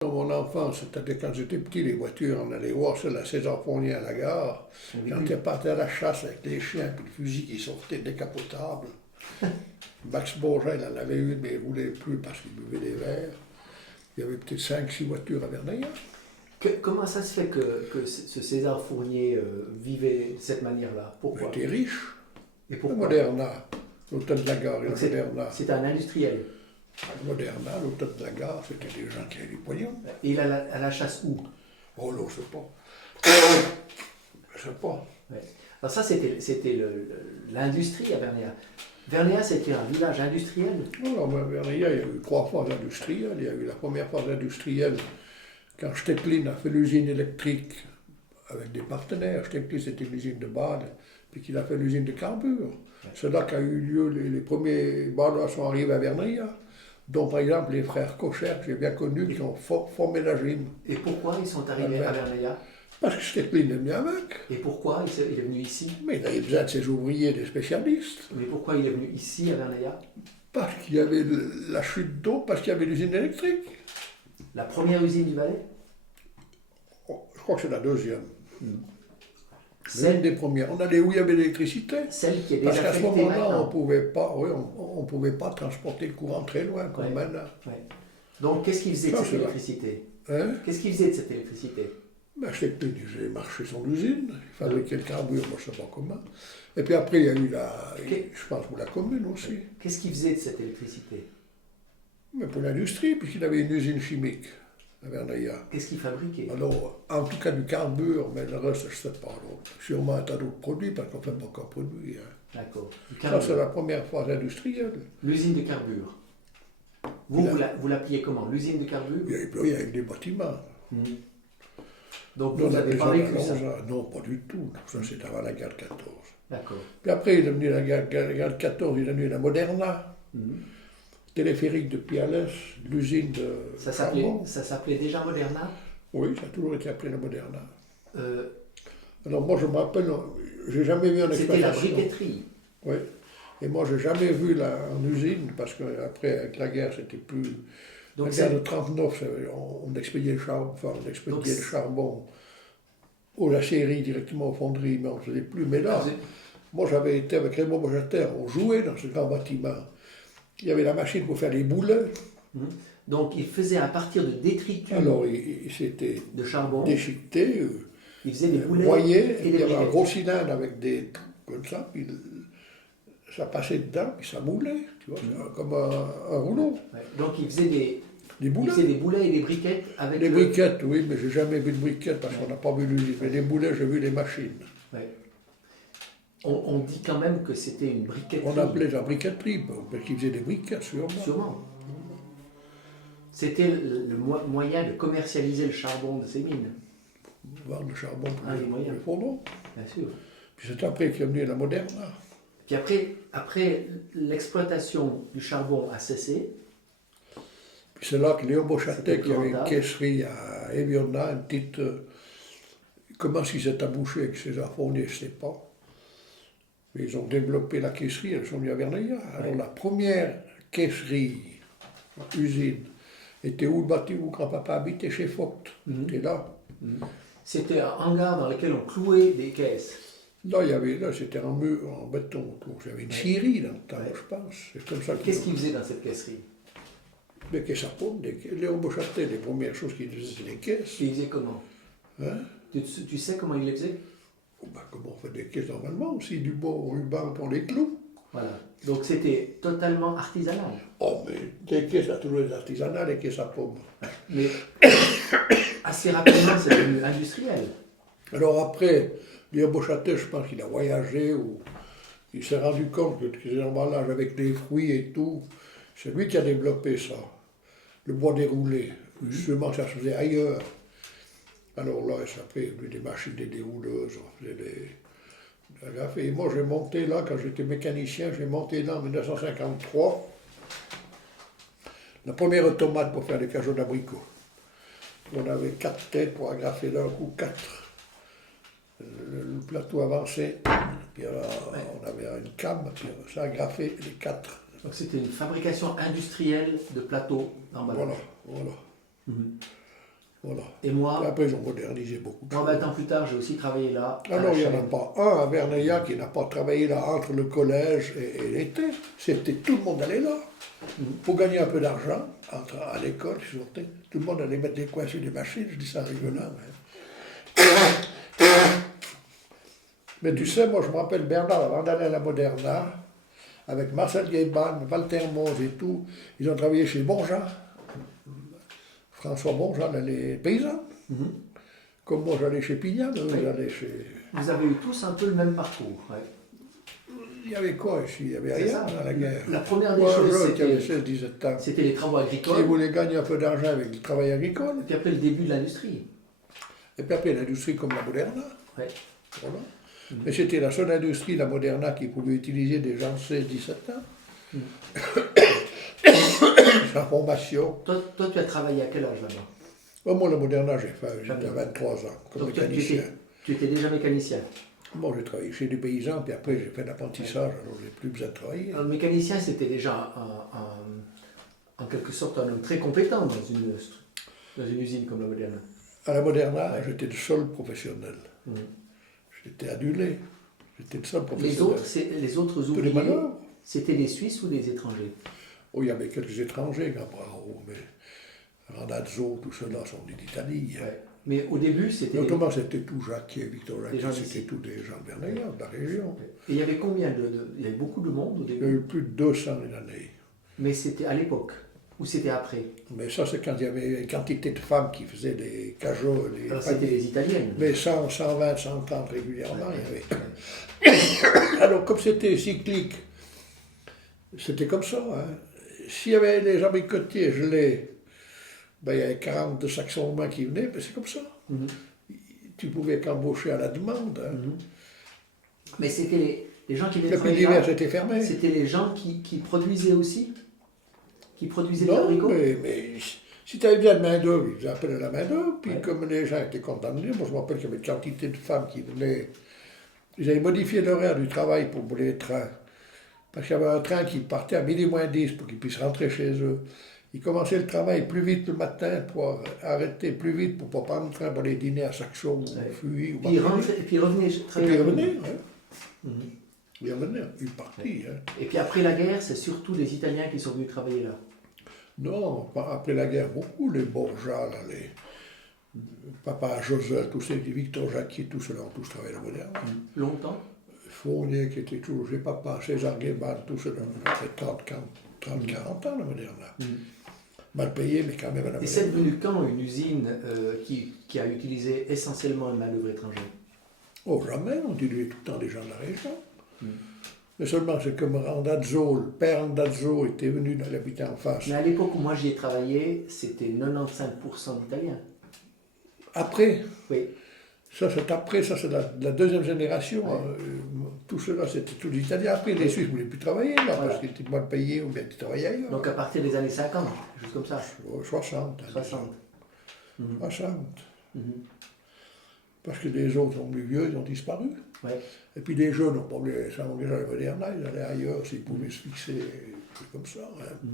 Dans mon enfance, c'était quand j'étais petit, les voitures, on allait voir celle à César-Fournier à la gare. Quand ils partaient à la chasse avec les chiens et le fusil qui sortait décapotable. Max Bourget, il en avait une, mais il ne roulait plus parce qu'il buvait des verres. Il y avait peut-être 5-6 voitures à Verneuil. Comment ça se fait que ce César Fournier vivait de cette manière-là? Il Pourquoi? était riche. Et Le pourquoi? Moderna, l'hôtel de la gare et le Donc Moderna. c'est un industriel. Le Moderna, l'hôtel de la gare, c'était des gens qui avaient du pognon. Et il a à la chasse où? Oh non, je sais pas. Je sais pas. Ouais. Alors ça, c'était l'industrie à Vernéa. Vernéa, c'était un village industriel. Alors, à Verneuil, il y a eu 3 phases industrielles. Il y a eu la première phase industrielle quand Stecklin a fait l'usine électrique avec des partenaires. Stecklin, c'était l'usine de Bade, puis qu'il a fait l'usine de carbure. C'est là qu'a eu lieu les premiers Badois sont arrivés à Verneuil, dont par exemple les frères Cocher, que j'ai bien connus, qui ont formé la gym. Et pourquoi ils sont arrivés à Vernéa? Parce que Stecklin est venu avec. Et pourquoi il est venu ici? Mais il avait besoin de ses ouvriers, des spécialistes. Mais pourquoi il est venu ici à Vernéa? Parce qu'il y avait la chute d'eau, parce qu'il y avait l'usine électrique. La première usine du Valais? Oh, je crois que c'est la deuxième. Celle, L'une des premières. On allait où il y avait l'électricité. celle qui est Parce qu'à ce désaffectée moment-là, on maintenant. ne pouvait pas transporter le courant très loin comme Ouais. maintenant. Ouais. Donc qu'est-ce qu'il faisait de Ça, cette c'est vrai. électricité? Hein? Qu'est-ce qu'il faisait de cette électricité? Ben, je sais que j'ai marché son usine, il fabriquait le carbure, moi je ne sais pas comment. Et puis après, il y a eu je pense pour la commune aussi, Qu'est-ce qu'il faisait de cette électricité? mais pour l'industrie, puisqu'il avait une usine chimique à Verneuil. Qu'est-ce qu'il fabriquait? Alors, en tout cas du carbure, mais le reste, je ne sais pas. Alors, sûrement un tas d'autres produits, parce qu'on ne fait pas encore produire. D'accord. Du Ça, c'est carbure. la première phase industrielle. L'usine de carbure. Vous l'appeliez comment? L'usine de carbure? Il y avait plus rien avec des bâtiments. Mhm. Donc Nous, vous on n'avez avait pas ça vécu à ça? Lonza. Non, pas du tout. Ça, c'est avant la guerre de 14. D'accord. Puis après, il est venu la guerre de 14, il est venu la Moderna, Mhm. téléphérique de Pialès, l'usine de Ça charbon. s'appelait déjà Moderna? Oui, ça a toujours été appelé la Moderna. Euh, Alors moi, je me rappelle, j'ai jamais vu en C'était la exploitation. briqueterie. Oui. Et moi, j'ai jamais vu en usine, parce qu'après, avec la guerre, c'était plus... Donc la guerre de 39, on expédiait le charbon, aux aciéries directement aux fonderies, mais on ne faisait plus. Mais là, moi, j'avais été avec Raymond Bojater, on jouait dans ce grand bâtiment. Il y avait la machine pour faire les boulets. Mhm. Donc il faisait à partir de détritus Alors, il s'était de charbon, déchiqueté, il faisait des boulets broyé, et et il des y avait un briquettes. gros cylindre avec des trous comme ça, puis ça passait dedans, puis ça moulait, tu vois, comme un rouleau. Ouais. Donc il faisait des Des boulets et des briquettes avec Les le... briquettes, oui, mais j'ai jamais vu de briquettes parce qu'on n'a pas vu l'usine. Mais les boulets, j'ai vu les machines. Ouais. On dit quand même que c'était une briqueterie. On appelait ça briqueterie, parce qu'ils faisaient des briquettes, sûrement. Sûrement. C'était le moyen de commercialiser le charbon de ces mines, Vendre le charbon pour les moyens. les fourneaux. bien sûr. Puis c'est après qu'il est venu la Moderna. Puis après l'exploitation du charbon a cessé. Puis c'est là que Léon Beauchâtel, qui avait une rentable. caisserie à Evionna, une petite... comment il s'est abouché avec César Fournier, je ne sais pas. Mais ils ont développé la caisserie, elles sont venues à Verneuil. Alors la première caisserie, usine, était où le bâtiment où grand-papa habitait, chez Focht. C'était là. C'était un hangar dans lequel on clouait des caisses. Là, c'était en mur, en béton autour. J'avais une scierie dans le temps, je pense. C'est comme ça Qu'est-ce qu'il faisait dans cette caisserie? Des caisses à pommes, Léon Beauchâtel, les premières choses qu'il faisait, c'était des caisses. Il faisait comment? Hein? Tu sais comment il les faisait? Oh, ben, comment on fait des caisses normalement aussi, du bon ruban pour les clous. Voilà. Donc c'était totalement artisanal. Oh, mais des caisses à toujours les artisanales, des caisses à pommes. Mais assez rapidement, c'est devenu industriel. Alors après, Léon Beauchâtel, je pense qu'il a voyagé ou il s'est rendu compte que ces emballages avec les fruits et tout, c'est lui qui a développé ça. Le bois déroulé. Sûrement ça se faisait ailleurs. Alors là, après, il y a eu des machines, des dérouleuses, on faisait des... Et moi, j'ai monté là, quand j'étais mécanicien, j'ai monté là en 1953, la première automate pour faire des cajots d'abricots. On avait 4 têtes pour agrafer d'un coup 4. Le plateau avançait, puis on avait une came, puis ça agrafait les 4. Donc c'était une fabrication industrielle de plateaux d'emballage. Voilà. Voilà. Et Et moi, après, ils ont modernisé beaucoup de moi, choses. 20 ans plus tard, j'ai aussi travaillé là. à Ah la non, il n'y en a chaîne. pas un à Verneuil qui n'a pas travaillé là entre le collège et l'été. C'était tout le monde allait là. Pour gagner un peu d'argent, à l'école, je sortais, tout le monde allait mettre des coins sur des machines, je dis ça arrive là. Mais tu sais, moi je me rappelle Bernard, avant d'aller à la Moderna, avec Marcel Gaiban, Walter Mose et tout, ils ont travaillé chez Bourgeat, François Bourgeat, là, les paysans. Comme moi j'allais chez Pignat, eux, Oui. j'allais chez... Vous avez eu tous un peu le même parcours. Ouais. Il y avait quoi ici? Il y avait C'est rien ça. dans la guerre. La première des Moi, un choses, jeune qui avait c'était 16-17 ans, c'était les travaux qui agricoles. voulait gagner un peu d'argent avec le travail agricole, Et puis après, le début de l'industrie. et puis après l'industrie comme la Moderna. Ouais. Voilà. Mais c'était la seule industrie, la Moderna, qui pouvait utiliser des gens de 16-17 ans. Sa formation. Toi, tu as travaillé à quel âge là-bas? Oh, moi, la Moderna, j'étais à 23 ans, comme Donc, toi, mécanicien. tu étais déjà mécanicien. Bon, j'ai travaillé chez des paysans, puis après, j'ai fait l'apprentissage, alors j'ai plus besoin de travailler. Un mécanicien, c'était déjà en quelque sorte un homme très compétent dans une usine comme la Moderna. À la Moderna, j'étais le seul professionnel. Mhm. J'étais adulé. J'étais le seul Les professionnel. autres, les autres Tous les ouvriers, manœuvres. c'était des Suisses ou des étrangers? Oh, il y avait quelques étrangers, Gabraro, mais Randazzo, tout cela sont d'Italie. Hein. Ouais. Mais au début, c'était... Mais autrement, c'était tout Jacquier, Victor Des gens Jacquier, d'ici. c'était tous des gens de Verneuil, de la région. Et il y avait combien il y avait beaucoup de monde au Il y a début, eu plus de 200 l'année. mais c'était à l'époque, ou c'était après? Mais ça, c'est quand il y avait une quantité de femmes qui faisaient des cajots, des Alors c'était paniers. les Italiennes. Mais 100, 120, 130 régulièrement, il y avait. Alors, comme c'était cyclique, c'était comme ça. Hein. S'il y avait les abricotiers gelés, ben, il y avait 40 de Saxons romains qui venaient, ben, c'est comme ça. Mhm. Tu pouvais qu'embaucher à la demande. Hein. Mais c'était les gens qui venaient Et puis travailler l'hiver, là, c'était fermé. c'était les gens qui produisaient aussi? Qui produisaient de Non, l'abricot? mais si tu avais besoin de main-d'œuvre, ils appelaient la main-d'œuvre. Puis Ouais. comme les gens étaient condamnés, moi je me rappelle qu'il y avait une quantité de femmes qui venaient. Ils avaient modifié l'horaire du travail pour les trains. Parce qu'il y avait un train qui partait à midi moins 10 pour qu'ils puissent rentrer chez eux. Ils commençaient le travail plus vite le matin pour arrêter plus vite pour ne pas prendre le train pour aller dîner à Saxon Ouais. ou Fuy ou Puis ils Martigny. rentraient, et puis ils revenaient Et puis travailler. ils revenaient. Hein. Mhm. Ils revenaient, ils partis. Hein. Et puis après la guerre, c'est surtout les Italiens qui sont venus travailler là. Non, après la guerre, beaucoup, les Borgia, là, les Papa Joseph, tous ces Victor Jacquier, tous ceux-là ont tous travaillé à la Moderne. Longtemps? Fournier, qui était toujours chez Papa, César Guéban, tous ceux-là ont fait 30, 40 ans la Moderne. Mal payé, mais quand même à la Et c'est Moderne. devenu quand une usine qui a utilisé essentiellement une main-d'œuvre étrangère? Oh, jamais, on utilisait tout le temps des gens de la région. Mais seulement, c'est comme Randazzo, le père Randazzo était venu dans l'habitat en face. Mais à l'époque où moi j'y ai travaillé, c'était 95% d'Italiens. Après, Oui. ça c'est après, ça c'est la deuxième génération. Ouais. Tout cela, c'était tous les Italiens. Après, les Suisses ne voulaient plus travailler là, Voilà. parce qu'ils étaient mal payés ou bien ils travaillaient ailleurs. Donc à partir des années 50, juste comme ça. 60. 60. 60. Mhm. Parce que les autres sont plus vieux, ils ont disparu. Ouais. Et puis les jeunes n'ont pas voulu s'engager à la Moderna, ils allaient ailleurs s'ils pouvaient se fixer, comme ça. Hein.